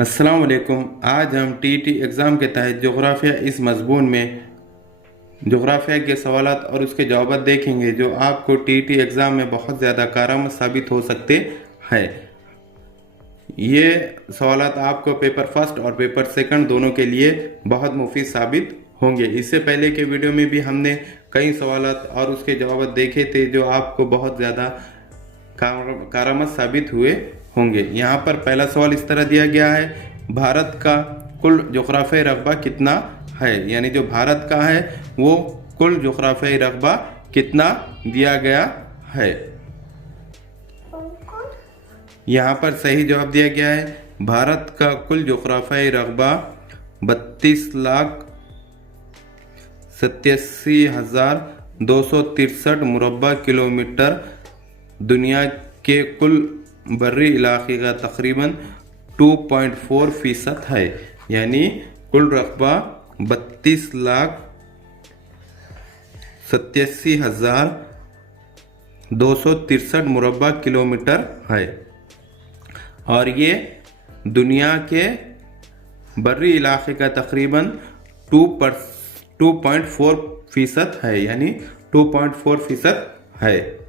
अस्सलाम वालेकुम। आज हम टीईटी एग्ज़ाम के तहत जोग्राफिया इस मज़मून में जोग्राफिया के सवालात और उसके जवाब देखेंगे जो आपको टीईटी एग्ज़ाम में बहुत ज़्यादा कारगर साबित हो सकते हैं। ये सवालात आपको पेपर फर्स्ट और पेपर सेकंड दोनों के लिए बहुत मुफीद साबित होंगे। इससे पहले के वीडियो में भी हमने कई सवालात और उसके जवाब देखे थे जो आपको बहुत ज़्यादा कारगर साबित हुए होंगे। यहाँ पर पहला सवाल इस तरह दिया गया है, भारत का कुल जोग्राफियाई रकबा कितना है? यानी जो भारत का है वो कुल जोग्राफियाई रकबा कितना दिया गया है। यहाँ पर सही जवाब दिया गया है, भारत का कुल जोग्राफियाई रकबा 32,87,263 मुरब्बा किलोमीटर, दुनिया के कुल बर्री इलाके का तकरीबन 2.4% है। यानी कुल रकबा 32,87,263 मुरब्बा किलोमीटर है और ये दुनिया के बर्री इलाके का तकरीबन 2.4% है। यानी 2.4% है।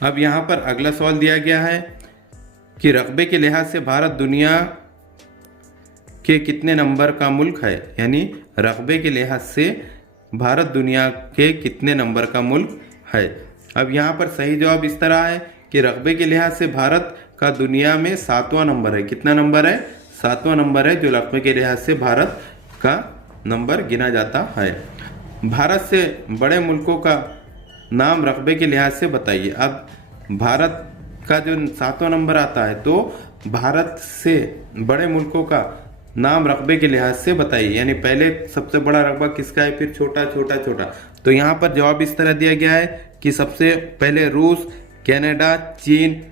अब यहाँ पर अगला सवाल दिया गया है कि रकबे के लिहाज से भारत दुनिया के कितने नंबर का मुल्क है? यानी रकबे के लिहाज से भारत दुनिया के कितने नंबर का मुल्क है। अब यहाँ पर सही जवाब इस तरह है कि रकबे के लिहाज से भारत का दुनिया में 7वां नंबर है। कितना नंबर है? 7वां नंबर है जो रकबे के लिहाज से भारत का नंबर गिना जाता है। भारत से बड़े मुल्कों का नाम रकबे के लिहाज से बताइए। अब भारत का जो 7वां नंबर आता है तो भारत से बड़े मुल्कों का नाम रकबे के लिहाज से बताइए। यानी पहले सबसे बड़ा रकबा किसका है, फिर छोटा छोटा छोटा। तो यहाँ पर जवाब इस तरह दिया गया है कि सबसे पहले रूस, कनाडा, चीन,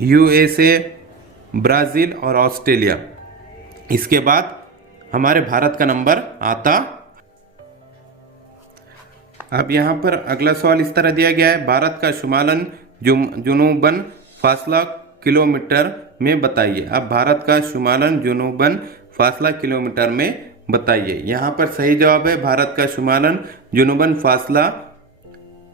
यूएसए, ब्राज़ील और ऑस्ट्रेलिया। इसके बाद हमारे भारत का नंबर आता। अब यहाँ पर अगला सवाल इस तरह दिया गया है, भारत का शुमालन जुनूबन फासला किलोमीटर में बताइए। अब भारत का शुमालन जुनूबन फासला किलोमीटर में बताइए। यहाँ पर सही जवाब है, भारत का शुमालन जुनूबन फासला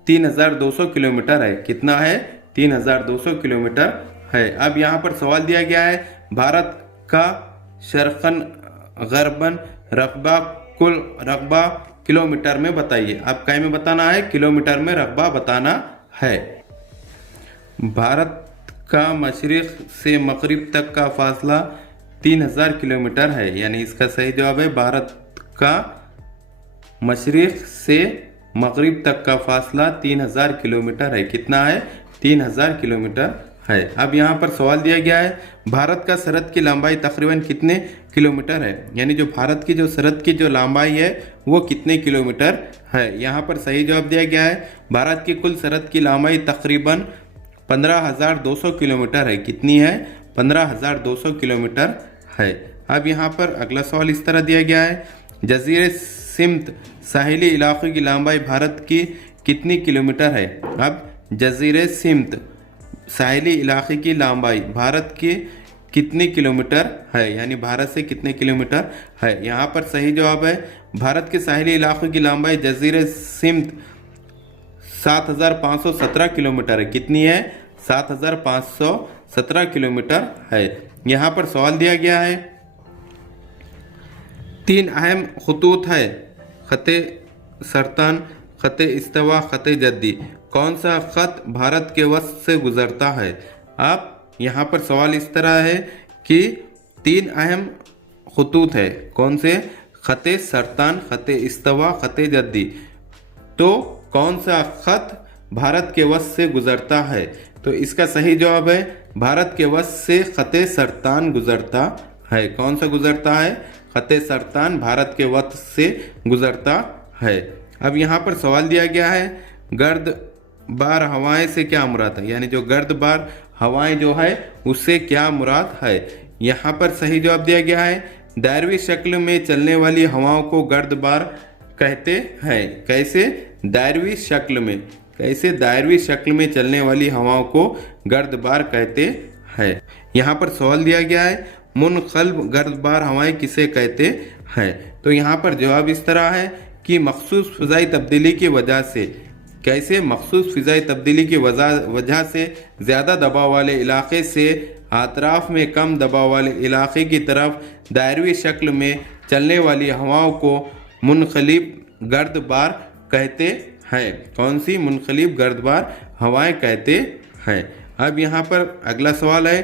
3,200 किलोमीटर है। कितना है? 3,200 किलोमीटर है। अब यहाँ पर सवाल दिया गया है, भारत का शर्क़न गरबन रकबा कुल रकबा किलोमीटर में बताइए। अब काय में बताना है? किलोमीटर में रकबा बताना है। भारत का मशरिक़ से मग़रिब तक का फासला 3,000 किलोमीटर है। यानी इसका सही जवाब है, भारत का मशरिक़ से मग़रिब तक का फासला 3,000 किलोमीटर है। कितना है? 3,000 किलोमीटर है। अब यहाँ पर सवाल दिया गया है, भारत का सरहद की लंबाई तकरीबन कितने किलोमीटर है? यानी जो भारत की जो सरहद की जो लंबाई है वो कितने किलोमीटर है। यहाँ पर सही जवाब दिया गया है, भारत की कुल सरहद की लंबाई तकरीबन 15,200 किलोमीटर है। कितनी है? 15,200 किलोमीटर है। अब यहाँ पर अगला सवाल इस तरह दिया गया है, जजीरे सिमत साहिली इलाक़े की लंबाई भारत की कितनी किलोमीटर है? अब जजीरे सिमत साहिली इलाके की लंबाई भारत की कितनी किलोमीटर है? यानी भारत से कितने किलोमीटर है। यहाँ पर सही जवाब है, भारत के साहिली इलाके की लंबाई जजीरे सिमत 7,517 किलोमीटर है। कितनी है? 7,517 किलोमीटर है। यहाँ पर सवाल दिया गया है, 3 अहम खतूत है, ख़ते सरतान, ख़ते इस्तवा, ख़ते जद्दी। कौन सा ख़त भारत के वस्त से गुज़रता है? अब यहाँ पर सवाल इस तरह है कि 3 अहम खतूत है। कौन से? ख़ते सरतान, ख़ते इस्तवा, ख़ते जद्दी। तो कौन सा ख़त भारत के वस्त से गुज़रता है? तो इसका सही जवाब है, भारत के वस्त से ख़ते सरतान गुज़रता है। कौन सा गुज़रता है? ख़ते सरतान भारत के वस्त से गुज़रता है। अब यहाँ पर सवाल दिया गया है, गर्द बार हवाएं से क्या मुराद है? यानी जो गर्द बार हवाएं जो है उससे क्या मुराद है। यहाँ पर सही जवाब दिया गया है, दायरवी शक्ल में चलने वाली हवाओं को गर्द बार कहते हैं। कैसे? दायरवी शक्ल में। कैसे? दायरवी शक्ल में चलने वाली हवाओं को गर्द बार कहते है। यहाँ पर सवाल दिया गया है मुनक़ल्ब गर्दबार हवाएं किसे कहते हैं। तो यहाँ पर जवाब इस तरह है कि मखसूस फ़िज़ाई तब्दीली की वजह से। कैसे? मखसूस फ़िज़ाई तब्दीली की वजह से ज़्यादा दबाव वाले इलाके से अतराफ में कम दबाव वाले इलाके की तरफ दायरवी शक्ल में चलने वाली हवाओं को मुनक़लिब गर्दबार कहते हैं। कौन सी? मुनक़लिब गर्दबार हवाएं कहते हैं। अब यहाँ पर अगला सवाल है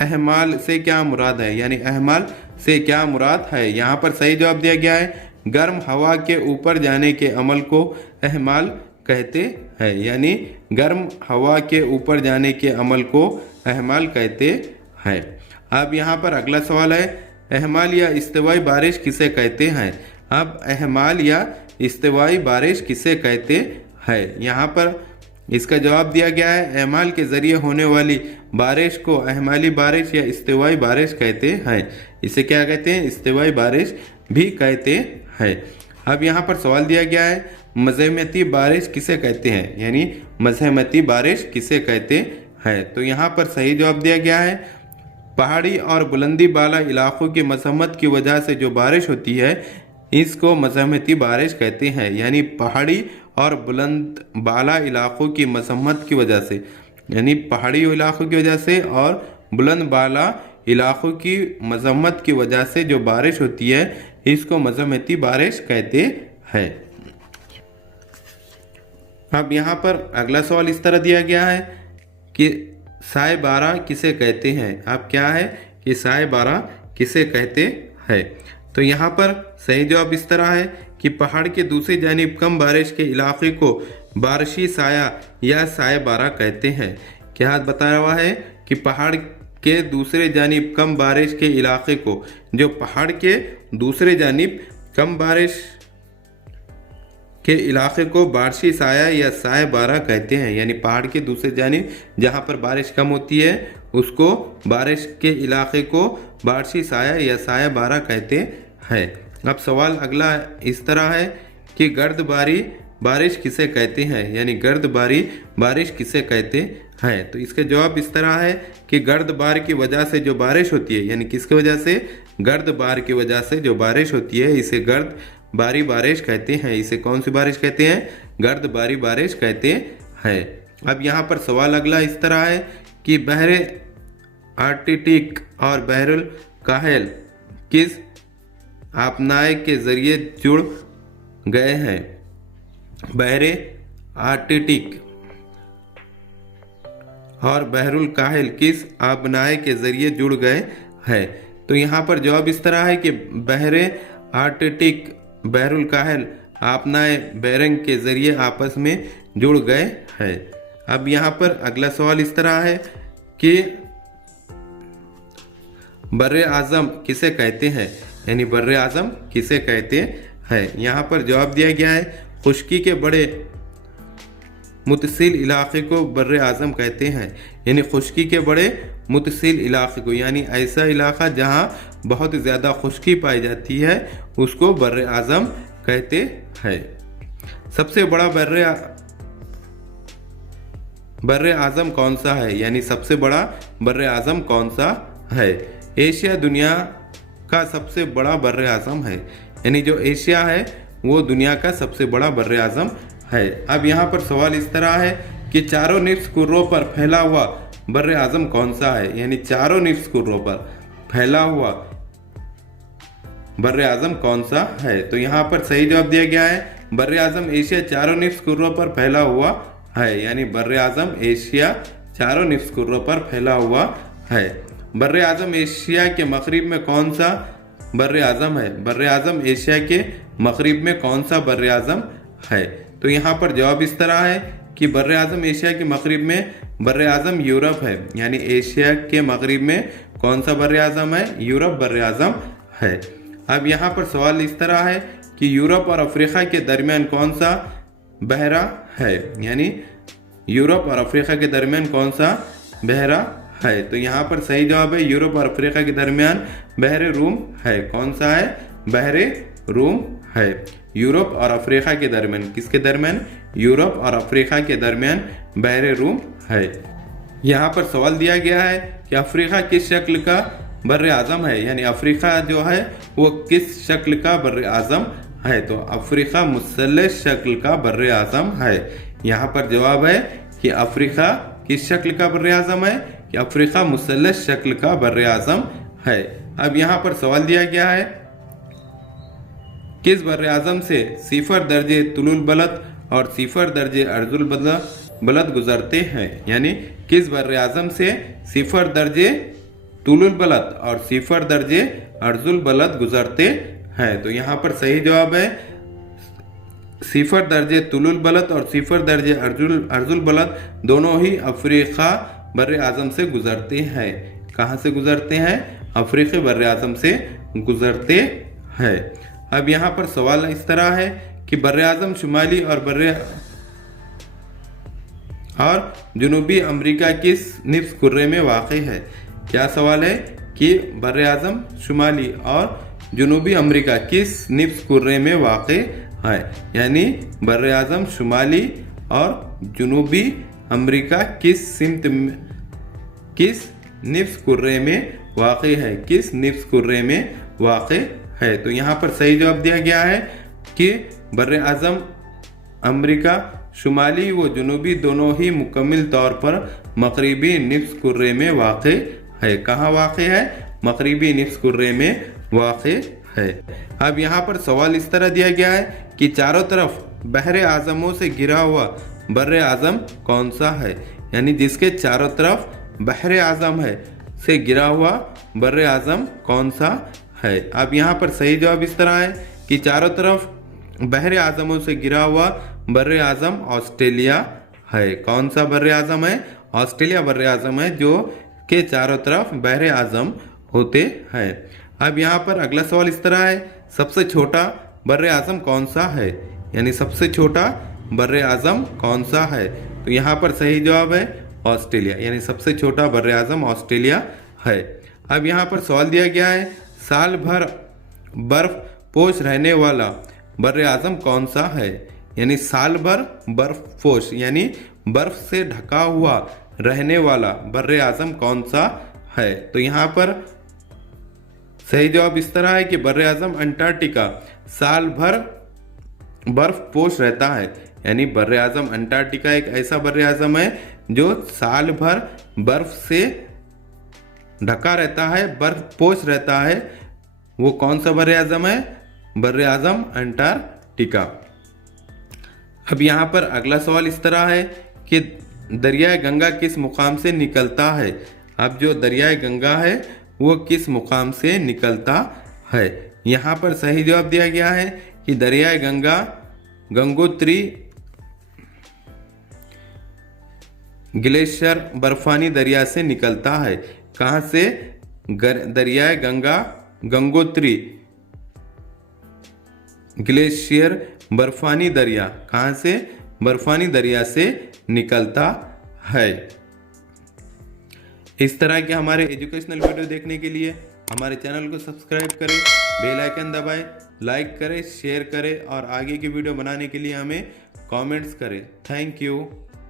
अहमाल से क्या मुराद है, यानी अहमाल से क्या मुराद है। यहाँ पर सही जवाब दिया गया है गर्म हवा के ऊपर जाने के अमल को अहमाल कहते हैं, यानी गर्म हवा के ऊपर जाने के अमल को अहमाल कहते हैं। अब यहाँ पर अगला सवाल है अहमाल या इस्तिवाई बारिश किसे कहते हैं। अब अहमाल या इस्तिवाई बारिश किसे कहते हैं। यहाँ पर इसका जवाब दिया गया है अहमाल के ज़रिए होने वाली बारिश को अहमाली बारिश या इस्तिवाई बारिश कहते हैं। इसे क्या कहते हैं? इस्तिवाई बारिश भी कहते हैं। अब यहाँ पर सवाल दिया गया है मज़हमती बारिश किसे कहते हैं, यानी मज़हमती बारिश किसे कहते हैं। तो यहाँ पर सही जवाब दिया गया है पहाड़ी और बुलंदी बाला इलाकों की मज़हमत की वजह से जो बारिश होती है इसको मज़हमती बारिश कहते हैं, यानी पहाड़ी और बुलंद बाला इलाकों की मज़हमत की वजह से, यानी पहाड़ी इलाकों की वजह से और बुलंद बाला इलाकों की मज़हमत की वजह से जो बारिश होती है इसको मज़हमती बारिश कहते हैं। अब यहाँ पर अगला सवाल इस तरह दिया गया है कि साए बारह किसे कहते हैं। अब क्या है कि साए बारह किसे कहते हैं। तो यहाँ पर सही जवाब इस तरह है कि पहाड़ के दूसरी जानिब कम बारिश के इलाके को बारिशी साया या साए बारह कहते हैं। क्या बता रहा है कि पहाड़ के दूसरे जानिब कम बारिश के इलाके को, जो पहाड़ के दूसरे जानिब कम बारिश के इलाके को बारिशी साया या साए बारह कहते हैं, यानी पहाड़ के दूसरे जानिब जहाँ पर बारिश कम होती है उसको बारिश के इलाके को बारिशी साया या साया बारह कहते हैं। अब सवाल अगला इस तरह है कि गर्दबारी बारिश किसे कहते हैं, यानी गर्दबारी बारिश किसे कहते हैं। तो इसका जवाब इस तरह है कि गर्दबार की वजह से जो बारिश होती है, यानी किसकी वजह से? गर्दबार की वजह से जो बारिश होती है इसे गर्दबारी बारिश कहते हैं। इसे कौन सी बारिश कहते हैं? गर्दबारी बारिश कहते हैं। अब यहाँ पर सवाल अगला इस तरह है कि बहरे आर्कटिक और बहरुल काहिल किस आपनाए के जरिए जुड़ गए हैं। बहरे आर्कटिक और बहरुल काहिल किस आपनाए के जरिए जुड़ गए हैं। तो यहाँ पर जवाब इस तरह है कि बहरे आर्कटिक बहरुल काहिल आपनाए बेरंग के जरिए आपस में जुड़ गए हैं। अब यहाँ पर अगला सवाल इस तरह है कि बर्रे आज़म किसे कहते हैं, यानी बर्रे आज़म किसे कहते हैं। यहाँ पर जवाब दिया गया है खुश्की के बड़े मुतसिल इलाके को बर्रे आज़म कहते हैं, यानी खुश्की के बड़े मुतसिल इलाके को, यानी ऐसा इलाका जहाँ बहुत ज़्यादा खुश्की पाई जाती है उसको बर्रे आज़म कहते हैं। सबसे बड़ा बर्रे आज़म कौन सा है, यानी सबसे बड़ा बर्रे आज़म कौन सा है। एशिया दुनिया का सबसे बड़ा बर्रे आज़म है, यानी जो एशिया है वो दुनिया का सबसे बड़ा बर्रे आज़म है। अब यहाँ पर सवाल इस तरह है कि चारों निफ्स कुर्रों पर फैला हुआ बर्रे आज़म कौन सा है, यानी चारों निफ्स कुर्रों पर फैला हुआ बर्रे आज़म कौन सा है। तो यहाँ पर सही जवाब दिया गया है बर्रे आज़म एशिया चारों निफ्स कुर्रों पर फैला हुआ है, यानी बर्रे आज़म एशिया चारों निफ्स कुर्रों पर फैला हुआ है। बर्रे आज़म एशिया के मगरिब में कौन सा बर्रे आज़म है। बर्रे आज़म एशिया के मगरिब में कौन सा बर्रे आज़म है। तो यहाँ पर जवाब इस तरह है कि बर्रे आज़म एशिया के मगरिब में बर्रे आज़म यूरोप है, यानी एशिया के मगरिब में कौन सा बर्रे आज़म है, यूरोप बर्रे आज़म है। अब यहाँ पर सवाल इस तरह है कि यूरोप और अफ्रीका के दरमियान कौन सा बहरा है, यानी यूरोप और अफ्रीका के दरमियान कौन सा बहरा है। तो यहाँ पर सही जवाब है यूरोप और अफ्रीका के दरमियान बहरे रूम है। कौन सा है? बहरे रूम है। यूरोप और अफ्रीका के दरमियान, किसके दरमियान? यूरोप और अफ्रीका के दरमियान बहरे रूम है। यहाँ पर सवाल दिया गया है कि अफ्रीका किस शक्ल का बर्र आज़म है, यानी अफ्रीका जो है वो किस शक्ल का बर्र आज़म है। तो अफ्रीका मुसल्लस शक्ल का बर्र आज़म है। यहाँ पर जवाब है कि अफ्रीका किस शक्ल का बर्र आज़म है, कि अफ्रीका मुसल्लस शक्ल का बर्र आज़म है। अब यहाँ पर सवाल दिया गया है किस बर्र आज़म से 0 दर्जे तुलुल बलद और 0 दर्जे अर्जुल बलद गुजरते हैं, यानी किस बर्र आज़म से 0 दर्जे तुलुल बलद और 0 दर्जे अर्जुल बलद गुजरते हैं। तो यहाँ पर सही जवाब है 0 दर्जे तुलुल बलद और 0 दर्जे अर्जुल बलद दोनों ही अफ्रीका बर्र आज़म से गुजरते हैं। कहाँ से गुजरते हैं? अफ्रीकी बर्र आज़म से गुजरते हैं। अब यहाँ पर सवाल इस तरह है कि बर्र आज़म शुमाली और जनूबी अमेरिका किस निफ्स कुर्रे में वाक़ है। क्या सवाल है कि बर्र आज़म शुमाली और जनूबी अमेरिका किस निफ्स कुर्रे में वाक़ है, यानी बर्र आज़म शुमाली और जनूबी अमेरिका किस निफ्स कुर्रे में वाक़ है, किस निफ्स कुर्रे में वाक़ है। तो यहाँ पर सही जवाब दिया गया है कि बर्र आज़म अमेरिका शुमाली व जनूबी दोनों ही मुकम्मल तौर पर मगरिबी निफ्स कुर्रे में वाक़ है। कहाँ वाक़ है? मगरिबी निफ्स कुर्रे में वाक़ है। अब यहाँ पर सवाल इस तरह दिया गया है कि चारों तरफ बहरे आज़मों से घिरा हुआ बर्र आज़म कौन सा है, यानी जिसके चारों तरफ बहरे आज़म है से घिरा हुआ बर्र आज़म कौन सा है। अब यहाँ पर सही जवाब इस तरह है कि चारों तरफ बहरे आज़मों से घिरा हुआ बर्र आज़म ऑस्ट्रेलिया है। कौन सा बर्र आज़म है? ऑस्ट्रेलिया बर्र आज़म है जो के चारों तरफ बहरे आज़म होते हैं। अब यहाँ पर अगला सवाल इस तरह है सबसे छोटा बर्र आज़म कौन सा है, यानी सबसे छोटा बर्र आज़म कौन सा है। तो यहाँ पर सही जवाब है ऑस्ट्रेलिया, यानी सबसे छोटा बर्र आज़म ऑस्ट्रेलिया है। अब यहाँ पर सवाल दिया गया है साल भर बर्फ पोश रहने वाला बर्र आज़म कौन सा है, यानी साल भर बर्फ पोश यानी बर्फ से ढका हुआ रहने वाला बर्र आज़म कौन सा है। तो यहाँ पर सही जवाब इस तरह है कि बर्र आज़म अंटार्कटिका साल भर बर्फ पोश रहता है, यानी बर्र आज़म अंटार्कटिका एक ऐसा बर्र आज़म है जो साल भर बर्फ से ढका रहता है, बर्फ पोश रहता है। वो कौन सा बर्र आज़म है? बर्र आज़म अंटार्कटिका। अब यहाँ पर अगला सवाल इस तरह है कि दरियाए गंगा किस मुकाम से निकलता है। अब जो दरियाए गंगा है वो किस मुकाम से निकलता है। यहाँ पर सही जवाब दिया गया है कि दरियाए गंगा गंगोत्री ग्लेशियर बर्फानी दरिया से निकलता है। कहाँ से? दरियाए गंगा गंगोत्री ग्लेशियर बर्फानी दरिया, कहाँ से? बर्फानी दरिया से निकलता है। इस तरह के हमारे एजुकेशनल वीडियो देखने के लिए हमारे चैनल को सब्सक्राइब करें, बेल आइकन दबाएं, लाइक करें, शेयर करें और आगे की वीडियो बनाने के लिए हमें कमेंट्स करें। Thank you.